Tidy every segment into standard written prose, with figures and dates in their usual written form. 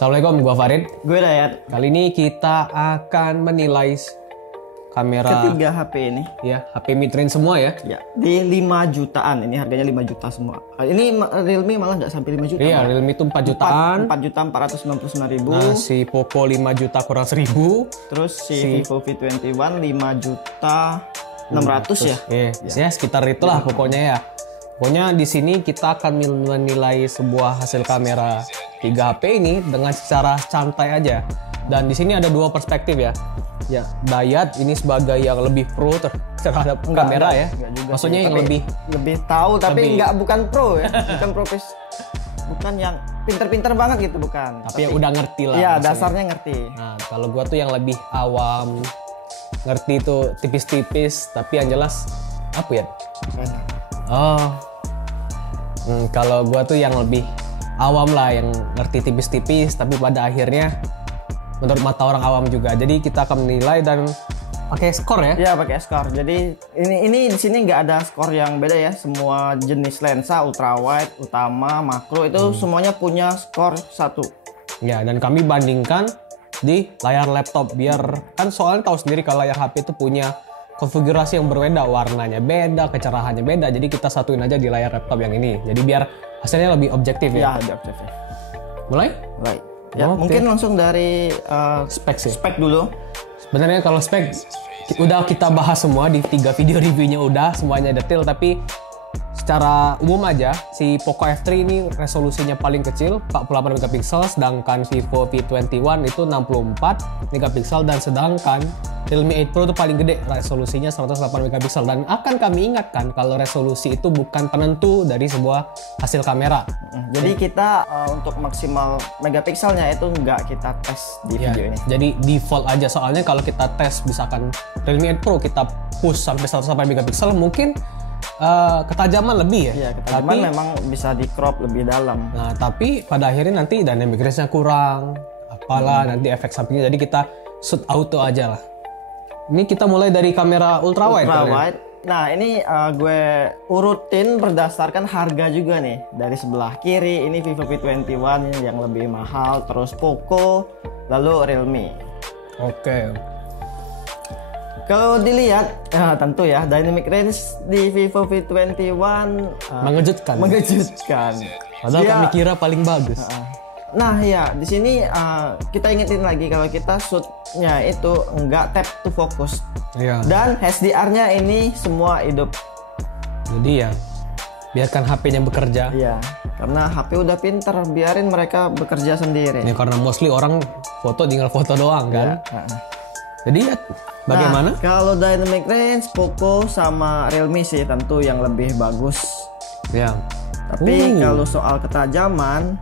Assalamualaikum, gua Farid. Gue Dayat. Kali ini kita akan menilai kamera Ketiga HP ini. ya, HP mid-range semua ya. Ya, di 5 jutaan. Ini harganya 5 juta semua. Ini Realme malah nggak sampai 5 juta. Iya, Realme itu 4 jutaan. 4.499.000. Nah, si Poco 5 juta kurang 1.000. Terus si Vivo V21 5 juta 600 ya. Ya, sekitar itulah pokoknya ya. Pokoknya di sini kita akan menilai sebuah hasil kamera 3 HP ini dengan secara santai aja. Dan di sini ada dua perspektif ya. Ya, Dayat ini sebagai yang lebih pro terhadap kamera ya. Enggak juga Maksudnya sih, yang tapi lebih tahu tapi bukan pro ya. Bukan yang pinter-pinter banget gitu, bukan. tapi yang udah ngerti lah. Iya, maksudnya. dasarnya ngerti. Nah, kalau gua tuh yang lebih awam, ngerti itu tipis-tipis, tapi yang jelas apa ya? Oh, kalau gua tuh yang lebih awam lah, yang ngerti tipis-tipis, tapi pada akhirnya menurut mata orang awam juga. Jadi kita akan menilai dan pakai skor ya. Iya, pakai skor. Jadi ini di sini nggak ada skor yang beda ya. Semua jenis lensa ultrawide, utama, makro itu semuanya punya skor 1. Ya, dan kami bandingkan di layar laptop biar kan soalnya tahu sendiri kalau layar HP itu punya konfigurasi yang berbeda, warnanya beda, kecerahannya beda. Jadi kita satuin aja di layar laptop yang ini. Jadi biar hasilnya lebih objektif ya. Iya, lebih objektif. Mulai? Baik. Ya, Oke. mungkin langsung dari Spek sih. spek dulu. Sebenarnya kalau spek udah kita bahas semua di 3 video reviewnya, udah semuanya detail, tapi secara umum aja si Poco F3 ini resolusinya paling kecil 48 megapiksel, sedangkan Vivo V21 itu 64 megapiksel, dan sedangkan Realme 8 Pro itu paling gede resolusinya 108 megapiksel. Dan akan kami ingatkan kalau resolusi itu bukan penentu dari sebuah hasil kamera. Jadi kita untuk maksimal megapikselnya itu nggak kita tes di Ya, video ini. jadi default aja, soalnya kalau kita tes misalkan Realme 8 Pro kita push sampai 108 megapiksel mungkin ketajaman lebih ya. Iya, ketajaman memang bisa di crop lebih dalam. Nah, tapi pada akhirnya nanti dynamic range-nya kurang, apalah nanti efek sampingnya, jadi kita shoot auto aja lah. Ini kita mulai dari kamera ultrawide. Ultrawide. Nah, ini gue urutin berdasarkan harga juga nih. Dari sebelah kiri ini Vivo V21 yang lebih mahal, terus Poco, lalu Realme. Oke. Kalau dilihat, tentu ya dynamic range di Vivo V21 Mengejutkan. mengejutkan. Padahal Dia- kami kira paling bagus. Nah ya, di sini kita ingetin lagi kalau kita shootnya itu enggak tap to focus, Iya. dan HDR-nya ini semua hidup. Jadi ya biarkan HP-nya bekerja. Iya, karena HP udah pinter, biarin mereka bekerja sendiri. Ini karena mostly orang foto tinggal foto doang kan. Jadi ya bagaimana? Nah, kalau dynamic range Poco sama Realme sih tentu yang lebih bagus. Ya. Tapi kalau soal ketajaman,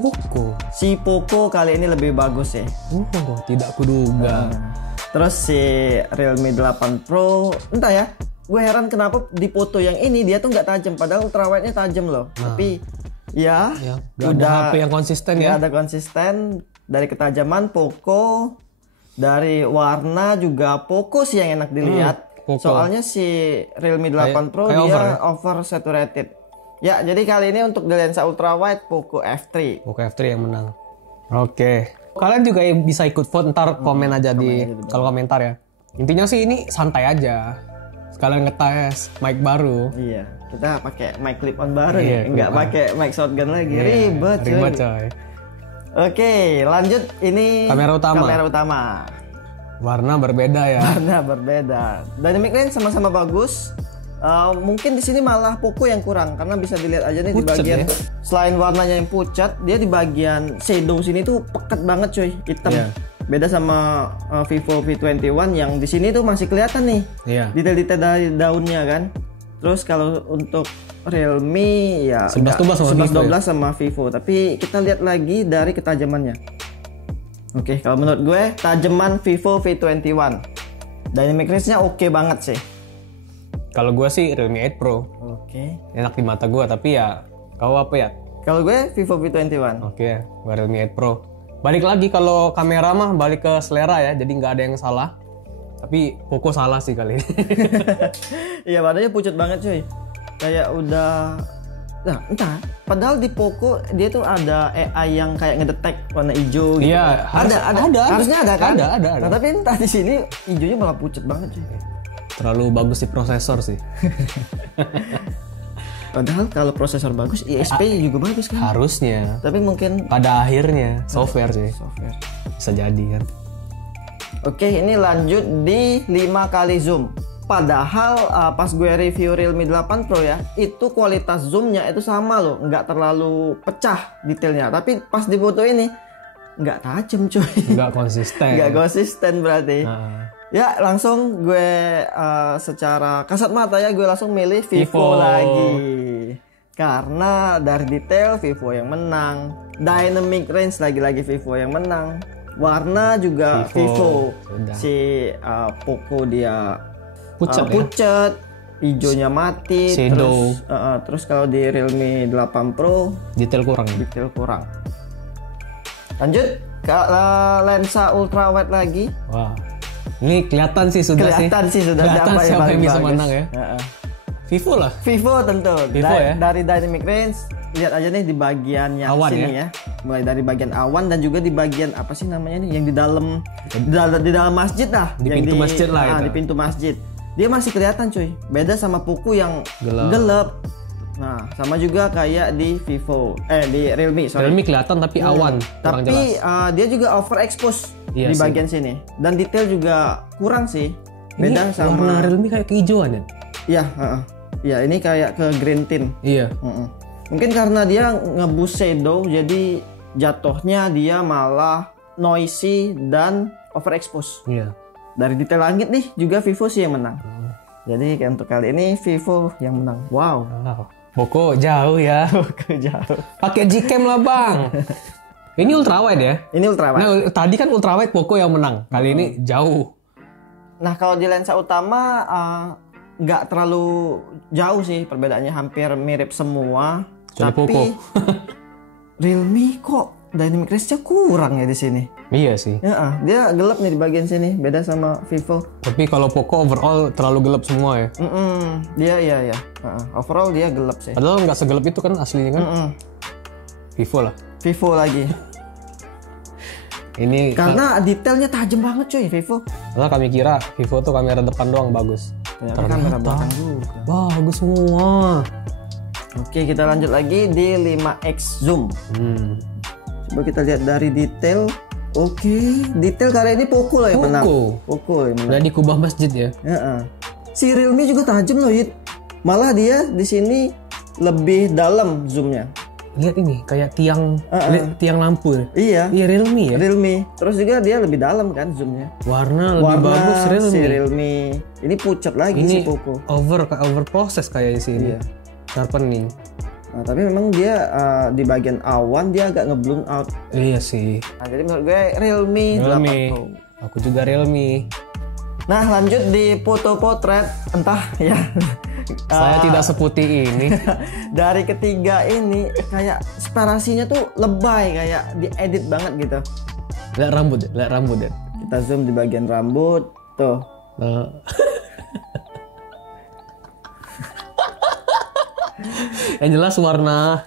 Poco. si Poco kali ini lebih bagus ya. Tidak kuduga. Terus si Realme 8 Pro, entah ya, gue heran kenapa di foto yang ini dia tuh nggak tajam, padahal ultrawide-nya tajam loh. Tapi ya, Ya, gak ada HP yang konsisten nggak ya. ada konsisten. Dari ketajaman Poco, dari warna juga Poco sih yang enak dilihat. Poco. Soalnya si Realme 8 Pro kayak dia over over saturated. Ya, jadi kali ini untuk di lensa ultrawide Poco F3. Poco F3 yang menang. Oke. Kalian juga bisa ikut vote, ntar komen aja di kalau komentar ya. Intinya sih ini santai aja. Sekalian ngetes mic baru. Iya, kita pakai mic clip on baru Iya, ya, nggak clip on. pakai mic shotgun lagi. Ribet, cuy. Ribet coy. Oke, lanjut ini Kamera utama. Kamera utama. Warna berbeda ya. Warna berbeda. Dynamic range sama-sama bagus. Mungkin di sini malah Poco yang kurang karena bisa dilihat aja nih Pucet di bagian ya? selain warnanya yang pucat, dia di bagian shadow sini tuh peket banget cuy, hitam. Iya. Beda sama Vivo V21 yang di sini tuh masih kelihatan nih Iya. detail-detail dari daunnya kan. Terus kalau untuk Realme ya 11-12 sama 11-12 sama Vivo, tapi kita lihat lagi dari ketajamannya. Oke, kalau menurut gue tajaman Vivo V21 dynamic range-nya oke banget sih. Kalau gue sih Realme 8 Pro. Oke. Enak di mata gue, tapi ya kau apa ya? Kalau gue Vivo V21. Oke, gue Realme 8 Pro. Balik lagi kalau kamera mah balik ke selera ya, jadi nggak ada yang salah. Tapi Poco salah sih kali ini. Iya, badannya pucat banget cuy. Kayak udah Nah, entah. Padahal di Poco dia tuh ada AI yang kayak ngedetek warna hijau gitu. Iya, ada. Harusnya ada kan? Ada. Nah, tapi entah di sini hijaunya malah pucat banget cuy. Terlalu bagus di prosesor sih. Padahal kalau prosesor bagus, ISP juga bagus kan? Harusnya. Tapi mungkin Pada akhirnya software sih. software. Bisa jadi kan. Oke, ini lanjut di 5 kali zoom. Padahal pas gue review Realme 8 Pro ya, itu kualitas zoomnya itu sama loh, nggak terlalu pecah detailnya. Tapi pas di foto ini nggak tajam cuy. Nggak konsisten. Nggak konsisten berarti. Nah, Ya langsung gue secara kasat mata ya gue langsung milih Vivo Vivo. lagi. Karena dari detail Vivo yang menang, dynamic range lagi-lagi Vivo yang menang, warna juga Vivo. Sudah. Si Poco dia pucat ya. pucat, hijaunya mati, Shadow. terus kalau di Realme 8 Pro Detail kurang. detail kurang. Lanjut ke lensa ultra wide lagi. Wah. Ini kelihatan sih sudah Kelihatan sih sudah Kelihatan siapa yang bisa menang ya. Vivo lah. Vivo tentu. Vivo ya. Dari dynamic range, lihat aja nih di bagian yang Awan sini ya. Mulai dari bagian awan dan juga di bagian apa sih namanya nih yang di dalam masjid lah. Di Yang pintu masjid lah itu. Di pintu masjid. Dia masih kelihatan cuy. Beda sama Poco yang gelap. Nah, sama juga kayak di di Realme, sorry. Realme kelihatan tapi awan kurang Tapi jelas. dia juga overexpose Iya di sih. bagian sini. Dan detail juga kurang sih. Beda Ini sama warna Realme kayak kehijauan ya. Iya, ya ini kayak ke green tint. Iya. Mungkin karena dia nge-boost shadow jadi jatuhnya dia malah noisy dan overexpose. Iya. Dari detail langit nih juga Vivo sih yang menang. Jadi untuk kali ini Vivo yang menang. Wow. Wow. Poco jauh ya. Jauh. Pakai Gcam lah bang. Ini ultrawide ya. Ini ultra wide. Nah tadi kan ultrawide Poco yang menang. Kali ini jauh. Nah kalau di lensa utama nggak terlalu jauh sih perbedaannya, hampir mirip semua. Kecuali Poco. Realme kok dynamic range-nya kurang ya di sini. Iya sih. Ya, dia gelap nih di bagian sini, beda sama Vivo. Tapi kalau Poco overall terlalu gelap semua ya. Dia iya. Overall dia gelap sih. Padahal nggak segelap itu kan aslinya kan. Vivo lah. Vivo lagi. Ini Karena detailnya tajam banget cuy Vivo. karena kami kira Vivo tuh kamera depan doang bagus. Ternyata kamera belakang juga. Bagus semua. Oke, kita lanjut lagi di 5x zoom. Coba kita lihat dari detail. Oke, detail kali ini Poco lah yang menang. Poco yang menang. Udah di kubah masjid ya. Si Realme juga tajam loh, Yit. Malah dia di sini lebih dalam zoomnya. Lihat ini kayak tiang tiang lampu. Iya. Iya Realme ya. Realme. Terus juga dia lebih dalam kan zoomnya. Warna lebih bagus Realme. Si Realme. Ini pucat lagi si Ini Poco. over proses kayak di sini. Iya. Sharpening. Nah, tapi memang dia di bagian awan dia agak ngebloom out. Iya sih. Nah, jadi menurut gue Realme 8 Pro. Aku juga Realme. Nah, lanjut di foto potret, entah ya. Saya tidak seputih ini. Dari ketiga ini kayak separasinya tuh lebay, kayak diedit banget gitu. Lihat rambut ya. Kita zoom di bagian rambut, tuh. Nah. Yang jelas warna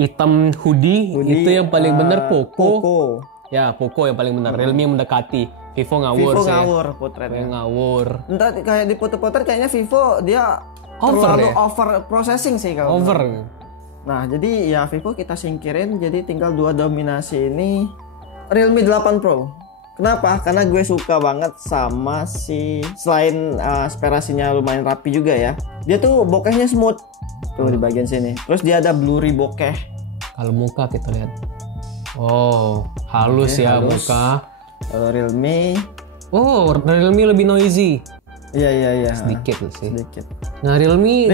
hitam hoodie itu yang paling benar Poco. Ya, Poco yang paling benar. Realme yang mendekati. Vivo ngawur Vivo sih. ngawur potretnya. Ngawur. Entah kayak di foto potret kayaknya Vivo dia Over terlalu ya? over processing sih kalau. Over. Nah, jadi ya Vivo kita singkirin, jadi tinggal dua dominasi ini Realme 8 Pro. Kenapa? Karena gue suka banget sama selain aspirasinya lumayan rapi juga ya. Dia tuh bokehnya smooth. Tuh di bagian sini. Terus dia ada blurry bokeh. Kalau muka kita lihat. Oh, halus ya halus. muka. Kalau Realme Oh, Realme lebih noisy. iya. Sedikit sih. Sedikit. Nah, Realme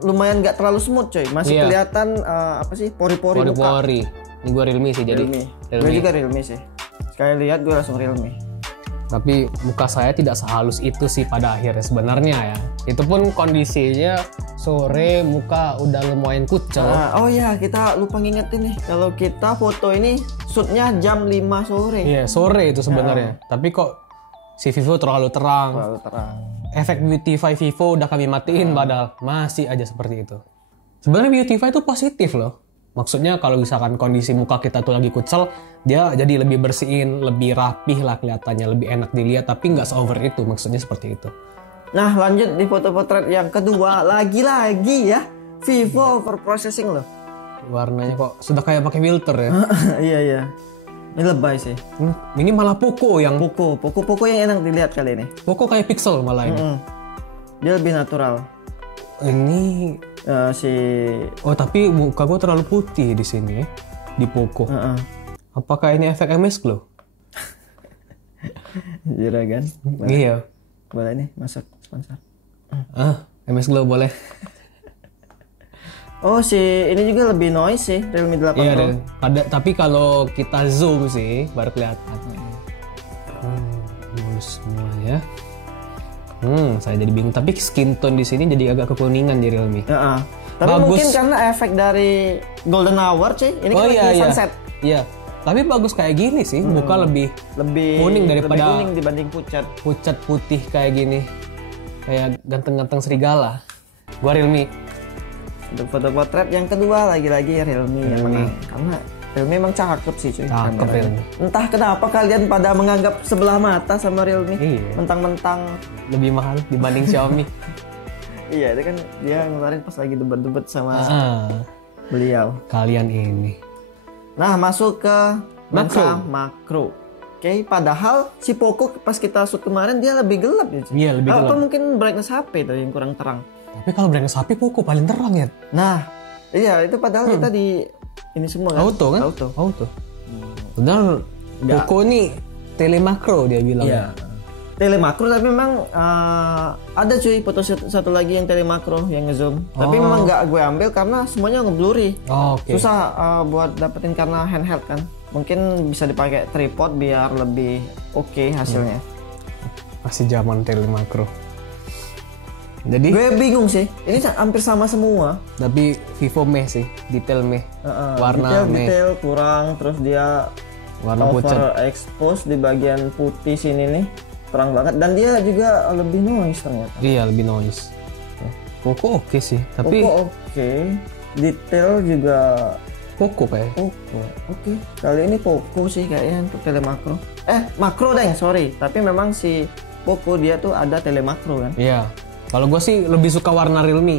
lumayan nggak terlalu smooth coy. Masih Iya. kelihatan apa sih pori-pori muka. pori-pori. Ini gua Realme sih jadi. Gue juga Realme sih. Sekali lihat gue langsung Realme. Tapi muka saya tidak sehalus itu sih pada akhirnya sebenarnya ya. Itu pun kondisinya sore muka udah lumayan kucel. Oh ya, kita lupa ngingetin nih. Kalau kita foto ini shootnya jam 5 sore. Iya, sore itu sebenarnya. Tapi kok si Vivo terlalu terang. Terlalu terang. Efek beautify Vivo udah kami matiin padahal masih aja seperti itu. Sebenarnya beautify itu positif loh. Maksudnya kalau misalkan kondisi muka kita tuh lagi kucel, dia jadi lebih bersihin, lebih rapih lah kelihatannya, lebih enak dilihat, tapi nggak se-over itu, maksudnya seperti itu. Nah, lanjut di foto potret yang kedua, lagi-lagi ya, Vivo overprocessing loh. Warnanya kok sudah kayak pakai filter ya. Iya, iya. Ini lebay sih. Ini malah Poco yang Poco yang enak dilihat kali ini. Poco kayak pixel malah ini. Dia lebih natural. Ini oh tapi muka gue terlalu putih di sini ya, di Poco. Apakah ini efek MS Glow? Juragan. Iya. Boleh nih masuk sponsor. MS Glow boleh. Oh ini juga lebih noise sih, Realme 8 Pro. Iya, tapi kalau kita zoom sih baru kelihatan. Mulus semua ya. Saya jadi bingung. Tapi skin tone di sini jadi agak kekuningan di Realme. Tapi bagus. Mungkin karena efek dari golden hour cuy. Ini kan lagi sunset. Iya. Tapi bagus kayak gini sih. Muka lebih kuning daripada lebih kuning dibanding pucat. Pucat putih kayak gini. Kayak ganteng-ganteng serigala. Gua Realme. Untuk foto potret yang kedua lagi-lagi Realme yang menang. Karena Realme emang cakep sih cuy. Cakep Realme. Entah kenapa kalian pada menganggap sebelah mata sama Realme. Iya. Mentang-mentang lebih mahal dibanding Xiaomi. Iya, itu kan dia ngeluarin pas lagi debat-debat sama beliau. Kalian ini. Nah, masuk ke makro. Oke, padahal si Poco pas kita shoot kemarin dia lebih gelap ya. Iya, lebih gelap. Atau mungkin brightness HP tuh yang kurang terang. Tapi kalau brightness HP Poco paling terang ya. Nah, iya itu padahal kita di ini semua kan. Auto kan? Auto. Padahal Poco nih telemakro dia bilang. Iya. Telemakro tapi memang ada cuy foto satu lagi yang telemakro yang ngezoom. Tapi memang nggak gue ambil karena semuanya ngeblurry. Susah buat dapetin karena handheld kan. Mungkin bisa dipakai tripod biar lebih oke hasilnya. Masih zaman telemakro. Jadi gue bingung sih. Ini hampir sama semua. Tapi Vivo meh sih, detail meh. Warna detail kurang, terus dia warna pucat. Overexpose di bagian putih sini nih. Terang banget dan dia juga lebih noise ternyata. Iya, lebih noise. Poco oke sih, tapi Poco oke. Detail juga Poco kayak. Poco. Oke. Kali ini Poco sih kayaknya untuk telemakro. Makro deng, sorry. Tapi memang si Poco dia tuh ada telemakro kan. Iya. Kalau gue sih lebih suka warna Realme.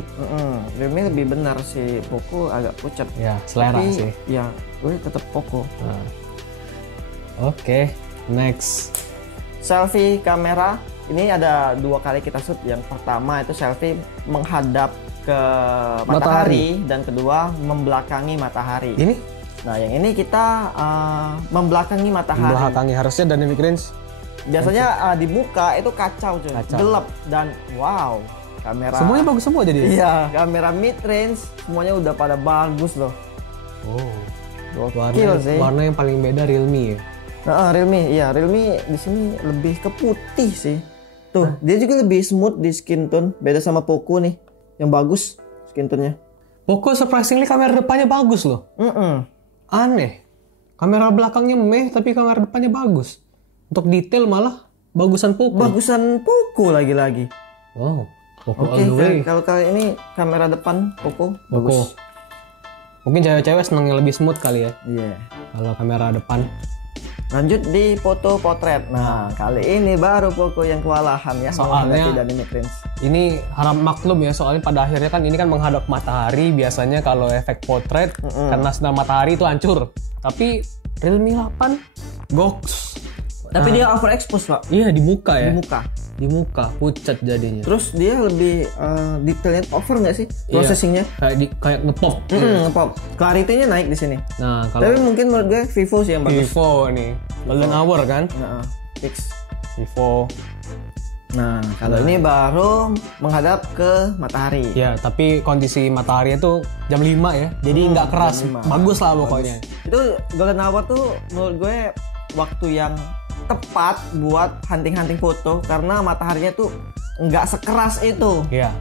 Realme lebih benar, si Poco agak pucat. Ya, selera tapi, sih. Ya, gue tetap Poco. Oke, next. Selfie kamera. Ini ada 2 kali kita shoot. Yang pertama itu selfie menghadap ke matahari. Dan kedua membelakangi matahari. Ini? Nah, yang ini kita membelakangi matahari. Membelakangi, harusnya dynamic range. Biasanya di muka itu kacau cuy, gelap dan wow, kamera semuanya bagus semua jadi. Iya, kamera mid range semuanya udah pada bagus loh. Warna yang paling beda Realme ya. Realme di sini lebih ke putih sih. Tuh, dia juga lebih smooth di skin tone, beda sama Poco nih, yang bagus skin tone-nya. Poco surprisingly kamera depannya bagus loh. Aneh, kamera belakangnya meh tapi kamera depannya bagus. Untuk detail malah bagusan Poco. Bagusan Poco lagi-lagi. Wow, Poco all the way. Kalau kali ini kamera depan Poco bagus. Mungkin cewek-cewek seneng yang lebih smooth kali ya. Iya. Kalau kamera depan. Lanjut di foto potret. Nah, kali ini baru Poco yang kewalahan ya. Soalnya dynamic range. Ini harap maklum ya, soalnya pada akhirnya kan ini kan menghadap matahari. Biasanya kalau efek potret karena sinar matahari itu hancur. Tapi Realme 8 goks. Tapi dia overexpose pak. Iya, di muka ya. Di muka pucat jadinya. Terus dia lebih detailnya over nggak sih processingnya? Kayak ngepop. Ngepop. Clarity-nya naik di sini. Nah, kalau tapi mungkin menurut gue Vivo sih yang bagus. Vivo nih, golden hour kan? Fix. Vivo. Nah, kalau ini baru menghadap ke matahari. Ya, tapi kondisi matahari itu jam 5 ya. Jadi nggak keras. Bagus lah pokoknya. Itu golden hour tuh menurut gue waktu yang tepat buat hunting foto karena mataharinya tuh nggak sekeras itu. Iya,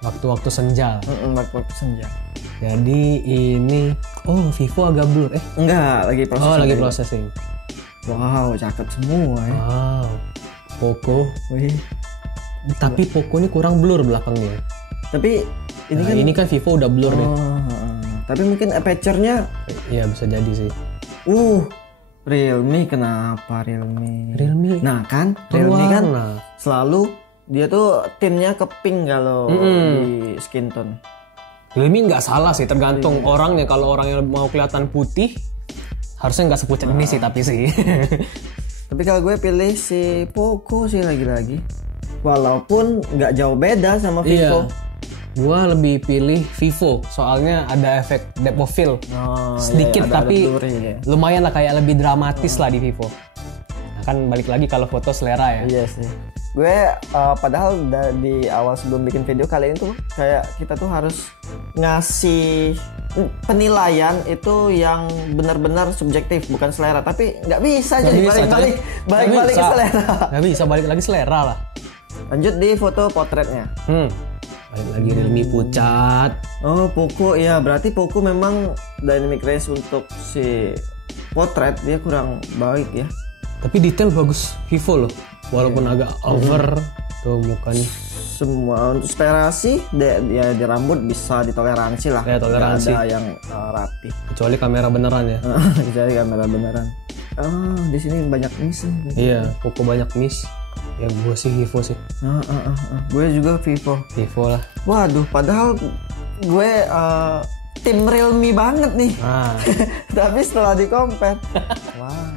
waktu-waktu senja. Waktu-waktu senja. Jadi ini, Vivo agak blur. Enggak, lagi processing. Lagi processing. Wow, cakep semua ya. Wow, Poco. Tapi Poco ini kurang blur belakangnya. Tapi Ini kan Vivo udah blur deh. Tapi mungkin aperture-nya Iya bisa jadi sih. Realme kenapa Realme? Realme. Nah kan Realme kan Warna. selalu dia tuh tinnya ke pink kalau di skin tone. Realme nggak salah sih, tergantung orangnya. Kalau orang yang mau kelihatan putih, harusnya nggak sepucat ini sih, tapi sih. Tapi kalau gue pilih si Poco sih lagi-lagi. Walaupun nggak jauh beda sama Vivo. Gua lebih pilih Vivo, soalnya ada efek depth of field sedikit, ada tapi blurry, lumayan lah, kayak lebih dramatis lah di Vivo. Nah, kan balik lagi kalau foto selera ya. Iya sih. Gue padahal di awal sebelum bikin video kali ini tuh kayak kita tuh harus ngasih penilaian itu yang benar-benar subjektif, bukan selera. Tapi nggak bisa jadi balik-balik ke selera. Nggak bisa balik lagi selera lah. Lanjut di foto potretnya. Balik lagi Realme pucat. Oh Poco ya, berarti Poco memang dynamic range untuk si potret dia kurang baik ya. Tapi detail bagus Vivo loh, walaupun agak over tuh mukanya. Semua untuk sperasi ya di rambut bisa ditoleransi lah. Ya, toleransi. Nggak ada yang rapi. Kecuali kamera beneran ya. Jadi kamera beneran. Di sini banyak miss. Iya, Poco banyak miss. Ya gue sih Vivo sih. Gue juga Vivo. Vivo lah. Waduh, padahal gue tim Realme banget nih. Tapi setelah di compare, wah.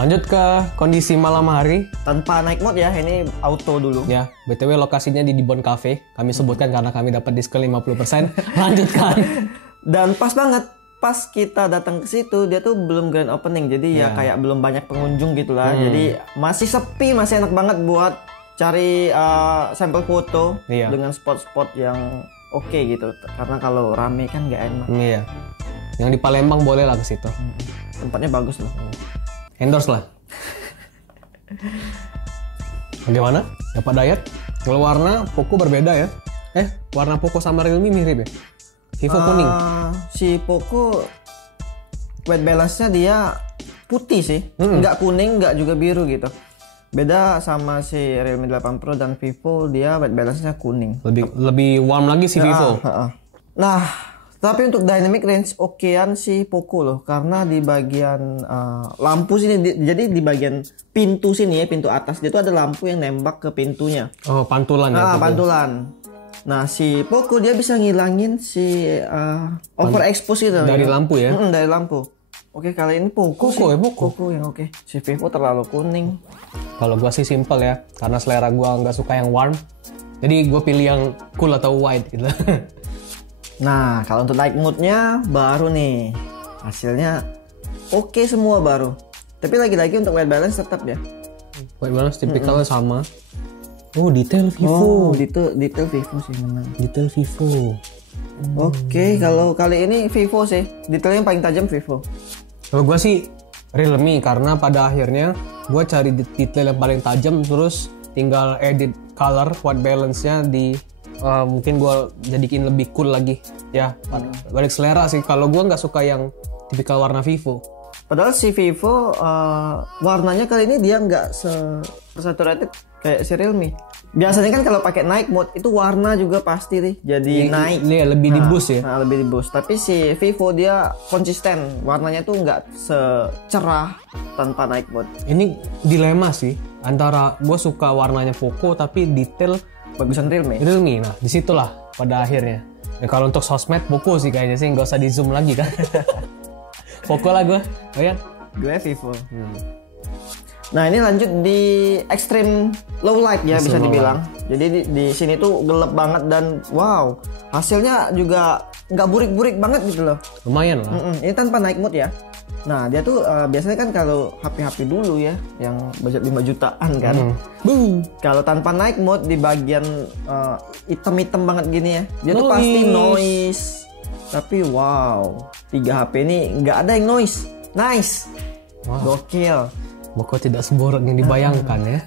Lanjut ke kondisi malam hari. Tanpa naik mode ya, ini auto dulu. Ya, BTW lokasinya di Dibon Cafe. Kami sebutkan karena kami dapat diskon 50%. Lanjutkan. Dan pas banget. Pas kita datang ke situ dia tuh belum grand opening, jadi ya kayak belum banyak pengunjung gitulah. Jadi masih sepi, masih enak banget buat cari sampel foto dengan spot-spot yang oke gitu. Karena kalau rame kan nggak enak. Iya. Yang di Palembang boleh lah ke situ. Tempatnya bagus loh. Endorse lah. Bagaimana? Dapat diet? Kalau warna Poco berbeda ya. Warna Poco sama Realme mirip ya. Vivo kuning. Si Poco white balance-nya dia putih sih. Nggak kuning, nggak juga biru gitu. Beda sama si Realme 8 Pro dan Vivo, dia white balance-nya kuning. Lebih warm lagi si Vivo. Nah, tapi untuk dynamic range okean si Poco loh. Karena di bagian lampu sini, jadi di bagian pintu sini ya, pintu atas dia tuh ada lampu yang nembak ke pintunya. Oh, pantulan ya. Pantulan. Nah si Poco dia bisa ngilangin si overexpose itu dari lampu ya. Dari lampu. Oke, kali ini Poco yang oke. Si Vivo terlalu kuning. Kalau gua sih simple ya, karena selera gua nggak suka yang warm. Jadi gua pilih yang cool atau white gitu. Nah kalau untuk night mode-nya baru nih hasilnya oke semua baru. Tapi lagi-lagi untuk white balance tetap ya. White balance tipikalnya sama. Oh, detail Vivo. Detail Vivo sih menang. Detail Vivo. Oke, kalau kali ini Vivo sih. Detailnya yang paling tajam Vivo. Kalau gue sih Realme, karena pada akhirnya gue cari detail yang paling tajam, terus tinggal edit color, white balance-nya di mungkin gue jadiin lebih cool lagi. Ya, balik selera sih. Kalau gue nggak suka yang tipikal warna Vivo. Padahal si Vivo warnanya kali ini dia nggak saturated kayak si Realme. Biasanya kan kalau pakai night mode itu warna juga pasti nih jadi naik. Iya, lebih di boost ya. Lebih di boost. Tapi si Vivo dia konsisten. Warnanya tuh nggak secerah tanpa night mode. Ini dilema sih antara gue suka warnanya Poco tapi detail bagusan Realme. Nah, disitulah pada akhirnya. Ya, kalau untuk sosmed Poco sih kayaknya sih, nggak usah di zoom lagi kan. Poco lah gue. Oh ya? Gue Vivo. Nah ini lanjut di extreme low light ya, bisa dibilang. Jadi di sini tuh gelap banget dan wow, hasilnya juga nggak burik-burik banget gitu loh. Lumayan lah. Ini tanpa night mode ya. Nah dia tuh biasanya kan kalau HP dulu ya yang budget 5 jutaan kan. Kalau tanpa night mode di bagian hitam-hitam banget gini ya, dia tuh pasti noise. Tapi wow, 3 HP ini nggak ada yang noise. Nice. Gokil. Poco tidak seborok yang dibayangkan ya.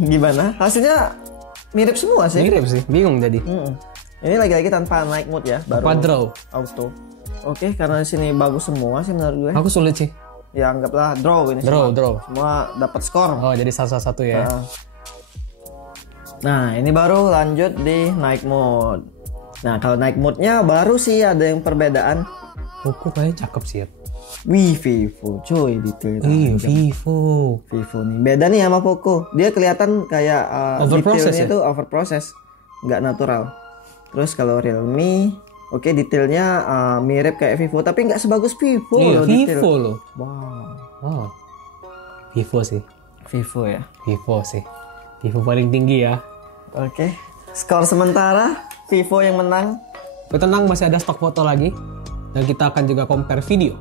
Gimana? Hasilnya mirip semua sih. Mirip sih, bingung jadi. Ini lagi-lagi tanpa night mode ya, baru draw auto. Oke, karena di sini bagus semua sih menurut gue. Aku sulit sih. Ya anggaplah draw ini. Draw. Semua dapat skor. Oh, jadi satu ya. Nah, ini baru lanjut di night mode. Nah, kalau night mode-nya baru sih ada yang perbedaan. Poco kayaknya cakep sih ya. Wih, Vivo, cuy, detail. Iya, Vivo. Vivo nih. Beda nih sama Poco. Dia kelihatan kayak detailnya tuh over process, nggak natural. Terus kalau Realme, oke, detailnya mirip kayak Vivo, tapi nggak sebagus Vivo Iya, loh. Vivo loh. Wow. Oh. Vivo sih. Vivo ya. Vivo sih. Vivo paling tinggi ya. Oke. Skor sementara Vivo yang menang. Tapi tenang, masih ada stok foto lagi. Dan kita akan juga compare video.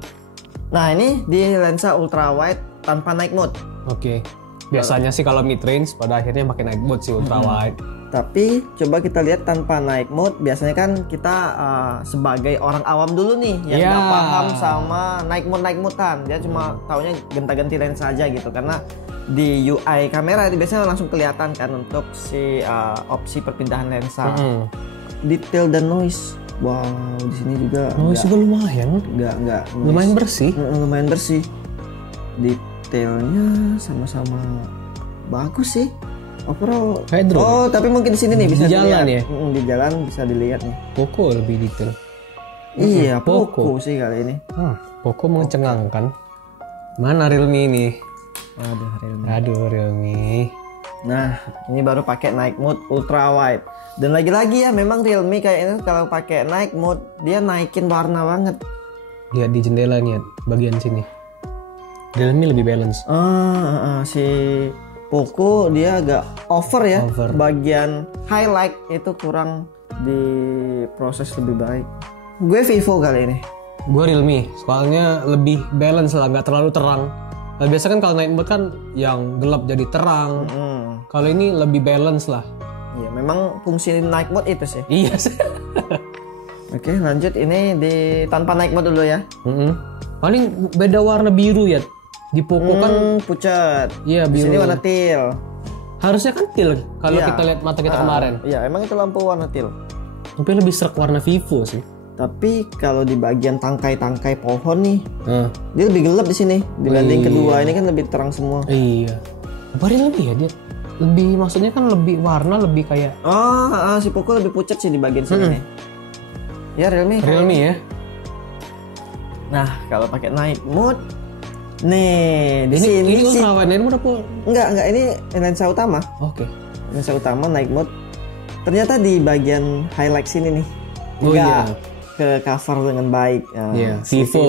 Nah, ini di lensa ultra wide tanpa night mode. Oke. Biasanya sih kalau mid range pada akhirnya pakai night mode sih ultra wide. Tapi coba kita lihat tanpa night mode. Biasanya kan kita sebagai orang awam dulu nih yang nggak paham sama night modean. Dia cuma taunya genta-ganti lensa aja gitu, karena di UI kamera biasanya langsung kelihatan kan untuk si opsi perpindahan lensa. Detail dan noise. Wow, di sini juga noise juga lumayan. Enggak lumayan bersih. Lumayan bersih. Detailnya sama-sama bagus sih. Overall. Oh, tapi mungkin di sini nih bisa di jalan dilihat. Ya. Di jalan bisa dilihat nih. Poco lebih detail. Iya, Poco sih kali ini. Poco mencengangkan. Mana Realme ini? Aduh, Realme. Nah, ini baru pakai night mode ultra wide. Dan lagi-lagi ya, memang Realme kayaknya kalau pakai night mode dia naikin warna banget. Lihat di jendela nih, bagian sini. Realme lebih balance. Si Poco dia agak over ya. Bagian highlight itu kurang diproses lebih baik. Gue Vivo kali ini. Gue Realme, soalnya lebih balance lah, nggak terlalu terang. Nah, biasa kan kalau night mode kan yang gelap jadi terang. Kalau ini lebih balance lah. Iya, memang fungsi night mode itu sih. Iya sih. Oke, lanjut ini di tanpa night mode dulu ya. Paling beda warna biru ya. Di Poco kan pucat. Iya, biru. Di sini warna teal. Harusnya kan teal kalau kita lihat mata kita kemarin. Iya, emang itu lampu warna teal. Tapi lebih serak warna Vivo sih. Tapi kalau di bagian tangkai-tangkai pohon nih, dia lebih gelap di sini dibanding kedua. Ini kan lebih terang semua. Iya. Baru lebih ya dia. Lebih, maksudnya kan lebih warna lebih kayak. Si Poco lebih pucat sih di bagian sini. Ya Realme ya. Nah, kalau pakai night mode, nih di sini ini ultra wide mode apa? Enggak, ini lensa utama. Oke. Lensa utama night mode. Ternyata di bagian highlight sini nih. Enggak ke cover dengan baik. Vivo.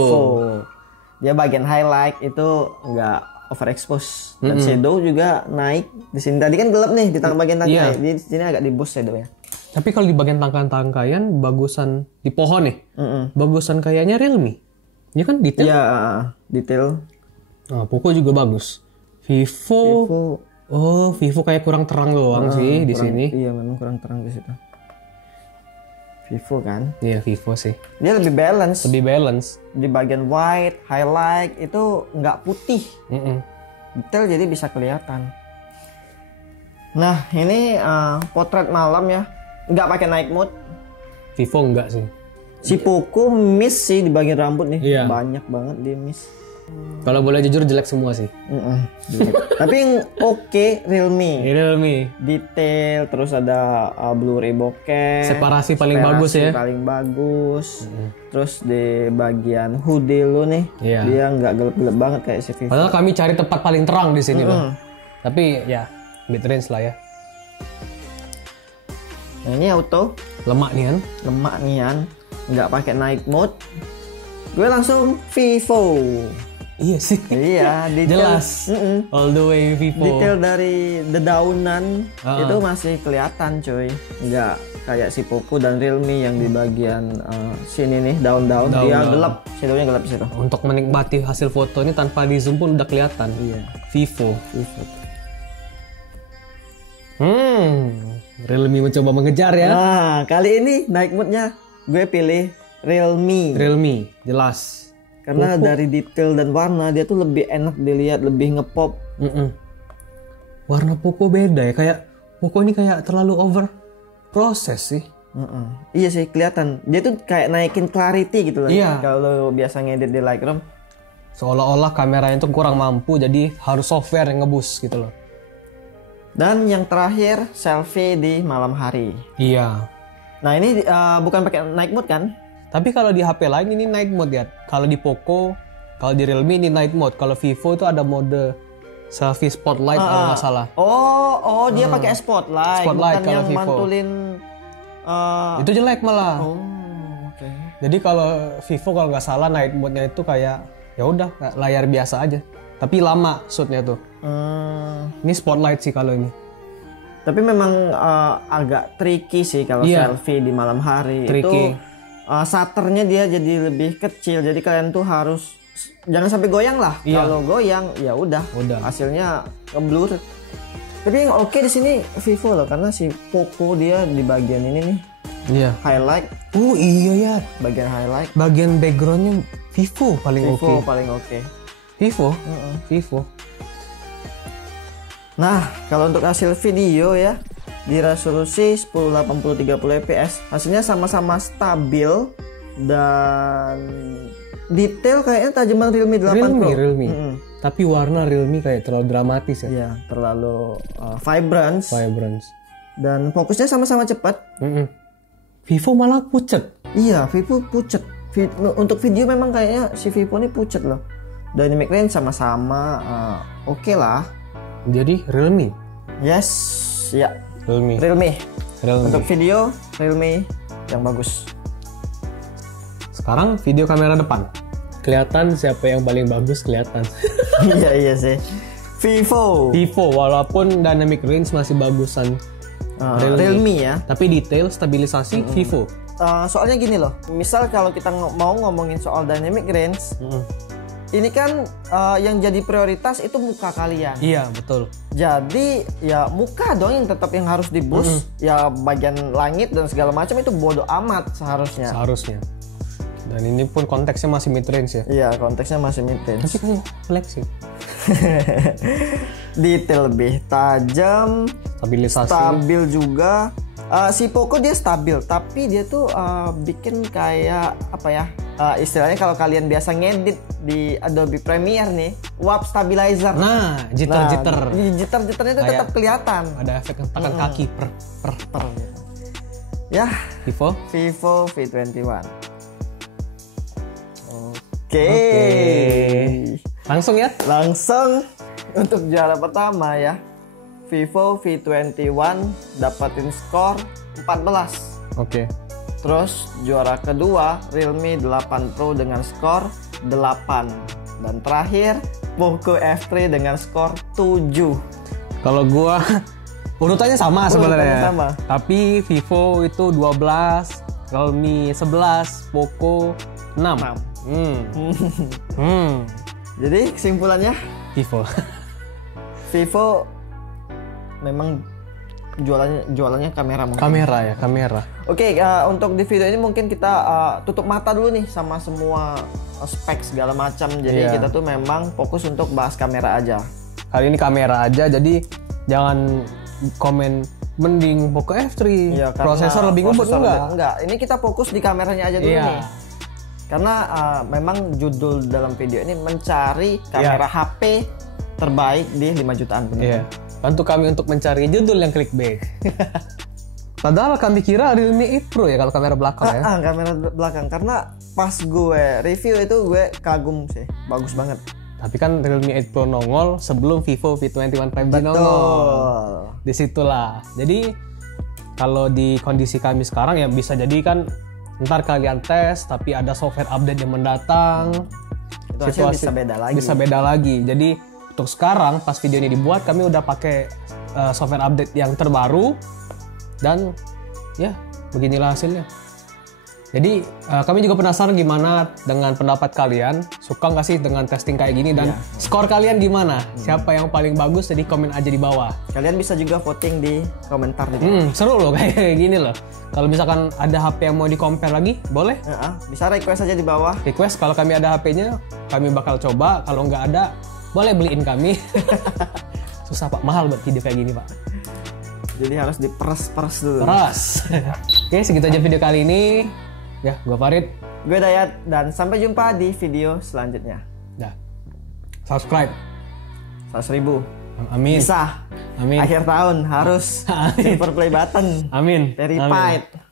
Dia bagian highlight itu enggak overexpose dan shadow juga naik di sini. Tadi kan gelap nih di bagian tangkai. Di sini agak di boost shadow ya. Tapi kalau di bagian tangkaian bagusan di pohon nih. Bagusan kayaknya Realme. Ini kan detail. Iya, detail. Poco juga bagus. Vivo. Oh, Vivo kayak kurang terang doang sih di sini. Iya, memang kurang terang di situ. Vivo kan? Iya, Vivo sih. Dia lebih balance. Di bagian white, highlight itu nggak putih. Detail jadi bisa kelihatan. Nah, ini potret malam ya. Nggak pakai night mode. Vivo enggak sih. Si Poco miss sih di bagian rambut nih. Iya. Banyak banget dia miss. Kalau boleh jujur jelek semua sih. Tapi yang oke Realme. Detail, terus ada blurry bokeh. Separasi paling bagus ya. Paling bagus. Terus di bagian hoodie lu nih, dia nggak gelap-gelap banget kayak si Vivo. Padahal kami cari tempat paling terang di sini loh. Tapi ya mid range lah ya. Nah, ini auto. Lemak nian. Nggak pakai night mode. Gue langsung Vivo. Iya sih. Iya, detail, jelas. All the way Vivo. Detail dari dedaunan itu masih kelihatan, cuy. Nggak kayak si Poco dan Realme yang di bagian sini nih daun-daun dia gelap, shadownya gelap di situ. Untuk menikmati hasil foto ini tanpa di zoom pun udah kelihatan. Iya. Vivo. Realme mencoba mengejar ya. Nah, kali ini night mode-nya gue pilih Realme, jelas. Karena dari detail dan warna dia tuh lebih enak dilihat, lebih ngepop. Warna Poco beda ya, kayak Poco ini kayak terlalu over proses sih. Iya sih, kelihatan. Dia tuh kayak naikin clarity gitu loh. Iya. Kalau biasa ngedit di Lightroom. Seolah-olah kameranya itu kurang mampu, jadi harus software yang ngeboost gitu loh. Dan yang terakhir selfie di malam hari. Iya. Nah ini bukan pakai night mode kan? Tapi kalau di HP lain ini night mode ya. Kalau di Poco, kalau di Realme ini night mode. Kalau Vivo itu ada mode selfie spotlight kalau nggak salah. Oh dia pakai spotlight. Spotlight bukan kalau yang Vivo. mantulin. Itu jelek malah. Oke. Jadi kalau Vivo kalau nggak salah night mode-nya itu kayak ya udah layar biasa aja. Tapi lama shootnya tuh. Ini spotlight sih kalau ini. Tapi memang agak tricky sih kalau selfie di malam hari. Tricky. Itu shutternya dia jadi lebih kecil. Jadi kalian tuh harus jangan sampai goyang lah. Iya. Kalau goyang ya udah. Hasilnya ngeblur. Tapi yang oke di sini Vivo loh, karena si Poco dia di bagian ini nih. Iya. Highlight. Iya ya. Bagian highlight. Bagian backgroundnya Vivo paling oke. Vivo paling oke. Vivo. Nah, kalau untuk hasil video ya di resolusi 1080 30 fps, hasilnya sama-sama stabil dan detail kayaknya tajaman Realme 8 Pro. Realme. Tapi warna Realme kayak terlalu dramatis ya. Iya, terlalu vibrance. Dan fokusnya sama-sama cepat. Vivo malah pucet. Iya, Vivo pucet. Untuk video memang kayaknya si Vivo ini pucet loh. Dynamic range sama-sama oke lah. Jadi Realme. Yes, ya. Realme. Untuk video Realme yang bagus. Sekarang video kamera depan. Kelihatan siapa yang paling bagus kelihatan. Iya sih. Vivo walaupun dynamic range masih bagusan Realme ya. Tapi detail stabilisasi Vivo. Soalnya gini loh. Misal kalau kita mau ngomongin soal dynamic range, ini kan yang jadi prioritas itu muka kalian. Iya betul. Jadi ya muka dong yang tetap yang harus di boost. Ya bagian langit dan segala macam itu bodo amat seharusnya. Dan ini pun konteksnya masih mid range ya. Iya, konteksnya masih mid range. Tapi kan flexing. Detail lebih tajam, stabilisasi stabil juga. Si Poco dia stabil, tapi dia tuh bikin kayak apa ya? Istilahnya kalau kalian biasa ngedit di Adobe Premiere nih, warp stabilizer. Nah, jitter. Jitter-jitternya itu tetap kelihatan. Ada efek tekan kaki per. Ya, Vivo V21. Oke. Langsung ya? Langsung untuk juara pertama ya. Vivo V21 dapatin skor 14. Oke. Terus juara kedua Realme 8 Pro dengan skor 8. Dan terakhir Poco F3 dengan skor 7. Kalau gua urutannya sama sebenarnya. Sama. Tapi Vivo itu 12, Realme 11, Poco 6. Jadi kesimpulannya Vivo memang jualannya kamera mungkin. Kamera. Oke, untuk di video ini mungkin kita tutup mata dulu nih sama semua spek segala macam. Jadi kita tuh memang fokus untuk bahas kamera aja. Kali ini kamera aja, jadi jangan komen mending Poco F3. Iya, prosesor lebih ngebut enggak. Ini kita fokus di kameranya aja dulu nih. Karena memang judul dalam video ini mencari kamera HP terbaik di 5 jutaan benar. Bantu kami untuk mencari judul yang clickbait. Padahal kami kira Realme 8 Pro ya kalau kamera belakang ya. Kamera belakang, karena pas gue review itu gue kagum sih, bagus banget. Tapi kan Realme 8 Pro nongol sebelum Vivo V21 5G nongol. Disitulah. Jadi kalau di kondisi kami sekarang ya bisa jadi kan ntar kalian tes tapi ada software update yang mendatang. Situasi bisa beda lagi. Jadi untuk sekarang pas video ini dibuat kami udah pakai software update yang terbaru dan ya beginilah hasilnya. Jadi kami juga penasaran gimana dengan pendapat kalian, suka nggak sih dengan testing kayak gini dan skor kalian gimana? Siapa yang paling bagus? Jadi komen aja di bawah. Kalian bisa juga voting di komentar di seru loh kayak gini loh. Kalau misalkan ada HP yang mau di compare lagi, boleh? Bisa request aja di bawah. Request kalau kami ada HP-nya, kami bakal coba. Kalau nggak ada, boleh beliin kami. Susah Pak, mahal buat video kayak gini Pak. Jadi harus diperes-peres dulu. Oke, segitu aja video kali ini. Ya, gue Farid. Gue Dayat, dan sampai jumpa di video selanjutnya. Dah. Subscribe. 100.000. Amin. Bisa. Amin. Akhir tahun harus silver play button. Amin. Verified.